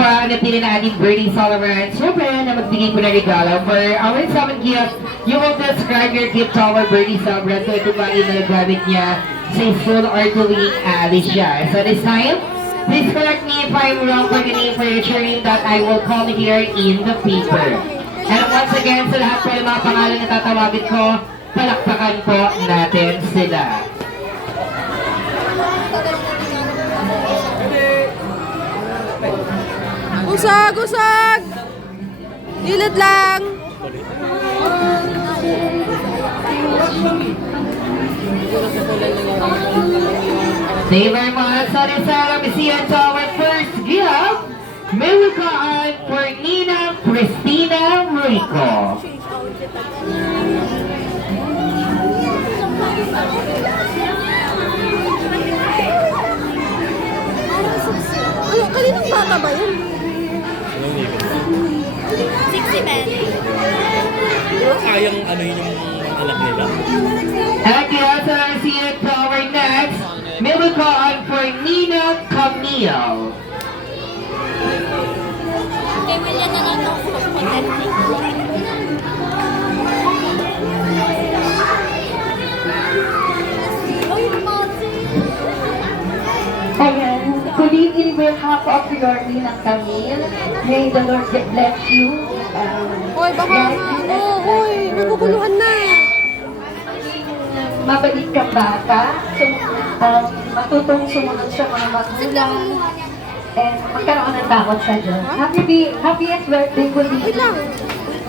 panatili na ating birthday celebrant. Siyempre, na magbigay po na regalo. For our 7th gift, you will describe your gift to our birthday celebrant. So ito ba yung nagagamit niya sa full or doing Alicia. So this time, please correct me if I'm wrong for the name for your cheering that I will call here in the paper. And once again, sa lahat po ng mga pangalan na tatawagin ko, palakpakan po natin sila. Usag! Usag! Gilid lang! Thank you very much. So this time, we see to our first gift. May we call for Nina Cristina Rico. Ano, kaninang bata ba yun? 60 men. Kayang ano yun yung anak nila. And yes, I see it to our next. May we call for Nina Camille. Kay William na lang itong contenting. Ayan, good evening, we're half of your Nina Camille. May the Lord bless you. Hoy, baka ano, hoy, naguguluhan na. Mabalik kang bata. So, matutong sumunod sa mga magulang. And magkaroon ng takot sa Diyos. Happiest birthday ko Wait lang.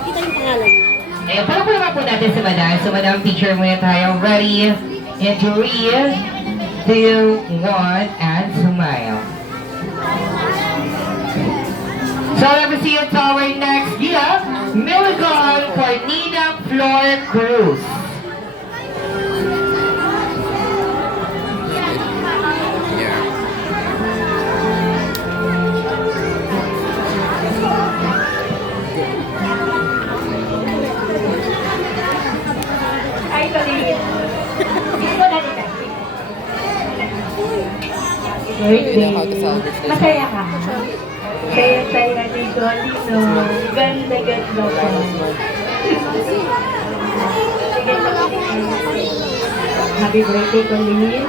Kita yung pangalan niya. Ayan, para po naman po natin si Madam. So, Madam, picture muna tayo. Ready? In 3, 2, 1, and smile. So, let me see you to our next gift. Miracle for Nina Flor Cruz. Ay, sorry. Dito na nila. Birthday. Masaya ka. Kaya tayo natin ko, Lino. Ganda-ganda ka. Happy birthday ko, Lin.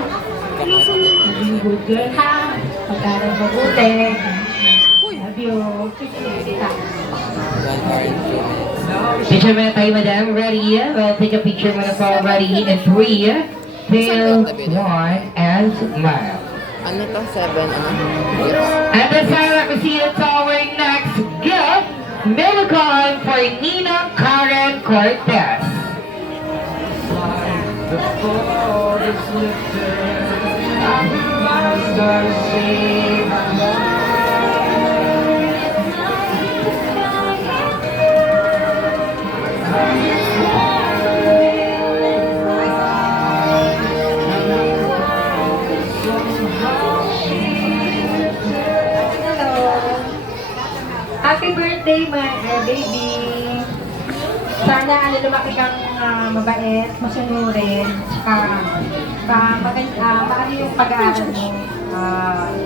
Maging good girl, ha? Pag-aral mabuti. Love you. Kita. Picture muna tayo, Madam. Ready? We'll take a picture muna po. Ready? In 3, 2, 1, and smile. Ano to? 7, ano? And this time, let me see you to our next gift. Miracle for Nina Karen Cortez. Happy birthday, my baby. Sana lumaki kang mabait, masunurin, maano yung pag-aaral mo.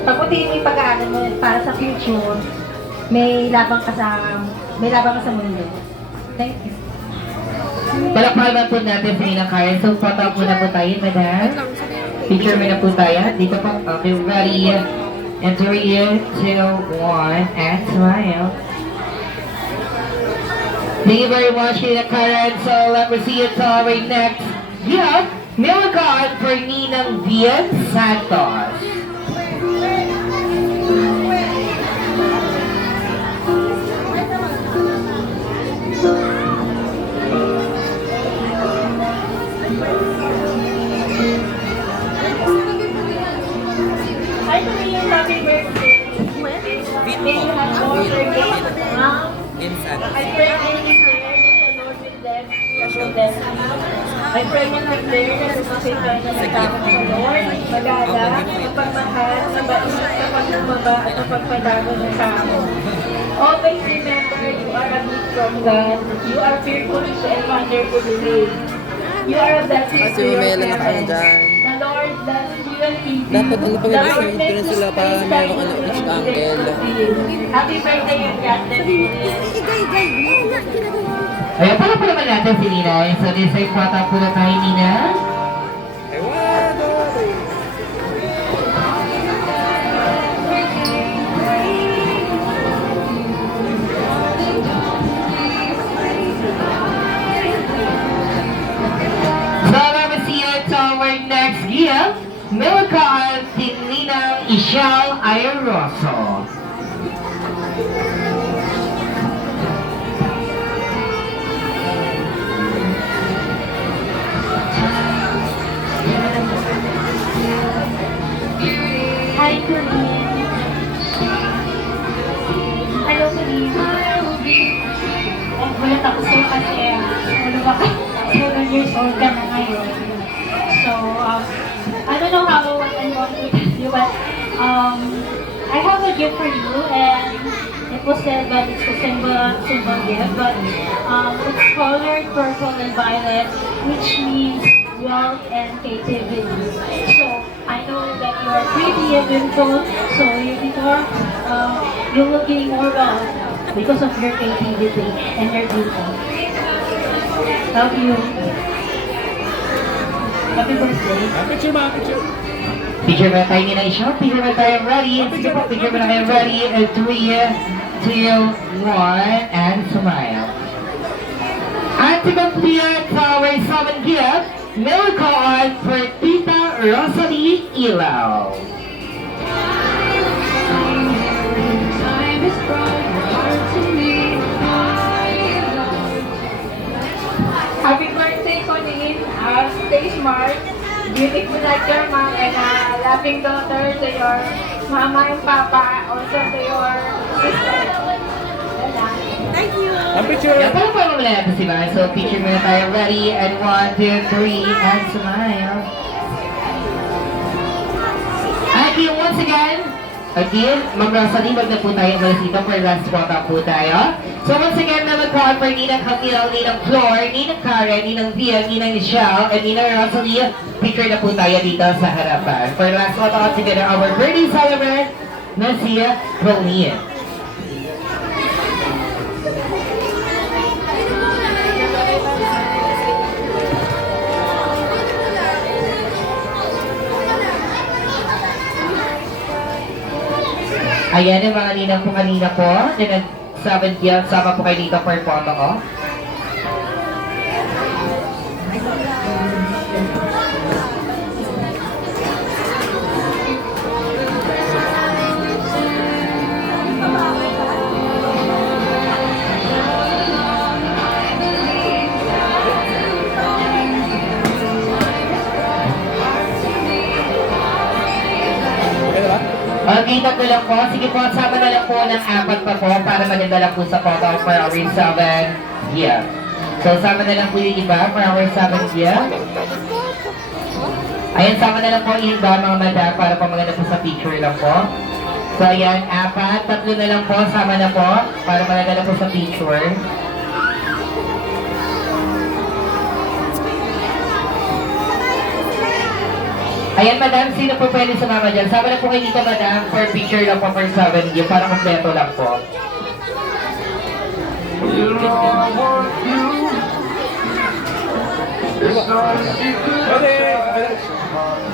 Pag-utihin mo yung pag-aaral mo para sa future, may labang ka sa mundo. Thank you. Palakpakan po natin sa Nina Karen. So, photo po na po tayo, Madam. Picture mo na po tayo. Dito po. Okay, ready? And 3, 2, 1, and smile. Thank you very much, Nina Karen. So, let me see you to our next gift. Miracle for Ninang Vian Santos. Hi, Camille. Happy birthday. May you have more birthday. I pray in this prayer that the Lord will bless you. I pray in this prayer na sumasin kayo ng takot sa Lord, mag-aala, mapagmahal, mabait, kapag-lumaba at mapagpadago ng tao. Always remember you are a gift from God. You are fearfully and wonderfully made. You are a blessing to your parents. Lord bless you and keep you. Dapat ano pa The nga, Lord make rin his sila para face merong shine ano, on you Mr. and be Uncle. gracious to you. Happy birthday and God bless you. Ayan, para po naman natin si Ninay. So, this ay pata po na tayo, Nina. So, let me see you to our next gift. Milka Tinina Ishal Ayroso. Hi, Colleen. Hello, Colleen. Gulat ako sa'yo kasi ano ba ka? 7 years old ka na ngayon. So, I don't know how I'm going to tell you, but I have a gift for you, and it was said that it's a simple gift, but it's colored purple and violet, which means wealth and creativity. So, I know that you are pretty and beautiful, so you will gain more wealth because of your creativity and your beauty. Love you. Happy birthday. Picture mo na tayo, Nina Ishal. Picture mo na tayo ready. Sige po, picture mo na kayo ready. 3, 2, 1, and smile. And to complete our summon gift, Miracle on for Tita Rosalie Ilaw. Happy birthday, Colleen. Stay smart, beautiful like your mom, and a loving daughter to your mama and papa, also to your sister. Thank you. Yan, parang parang muna natin si Maya. So, picture mo na tayo ready. And 1, 2, 3, and smile. At yung once again, Ma'am Rosalie, wag na po tayo umalis dito for last photo po tayo. So once again, na mag-call for Ninang Camille, Ninang Flor, Ninang Karen, Ninang Via, Ninang Michelle, and Ninang Rosalie, picture na po tayo dito sa harapan. For last photo all together, our birthday celebrant, na si Colleen. Ayan yung mga ninang po kanina po. Na nag-7 years, sama po kayo dito for photo off. Okay, tatlo lang po. Sige po, sama na lang po ng 4 pa po para maganda lang po sa photo for our 7 year. So, sama na lang po yung iba for our 7 year. Ayan, sama na lang po yung iba mga madam para po maganda po sa picture lang po. So, ayan, 4. Tatlo na lang po, sama na po para maganda lang po sa picture. Ayan, madam, sino po pwede sumama dyan? Sama na po kayo dito, madam, for picture lang po for 7 year, para kompleto lang po.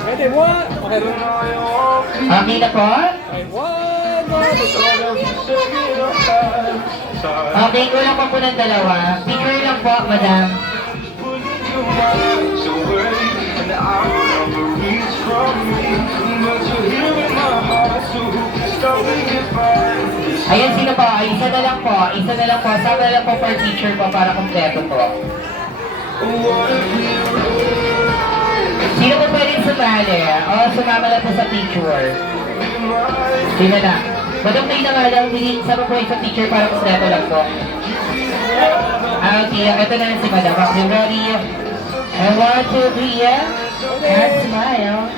Ready, one. Okay. Okay na po? Okay, kulang pa po ng 2. Picture lang po, madam. Ayan, sino po? Isa na lang po. Isa na lang po. Sama na lang po for picture po para kompleto po. Sino po pwede sumali? O, sumama lang po sa picture. Sino na? Madam kayo na nga lang, sama po sa picture para kompleto lang po. Okay, ito na si madam. Okay, ready? And 1, 2, 3, yeah? And smile.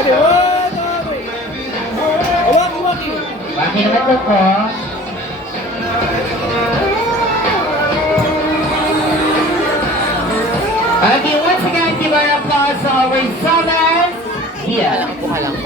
Ready, one. Walking. Bakit naman po po? Kia. Upo ka lang.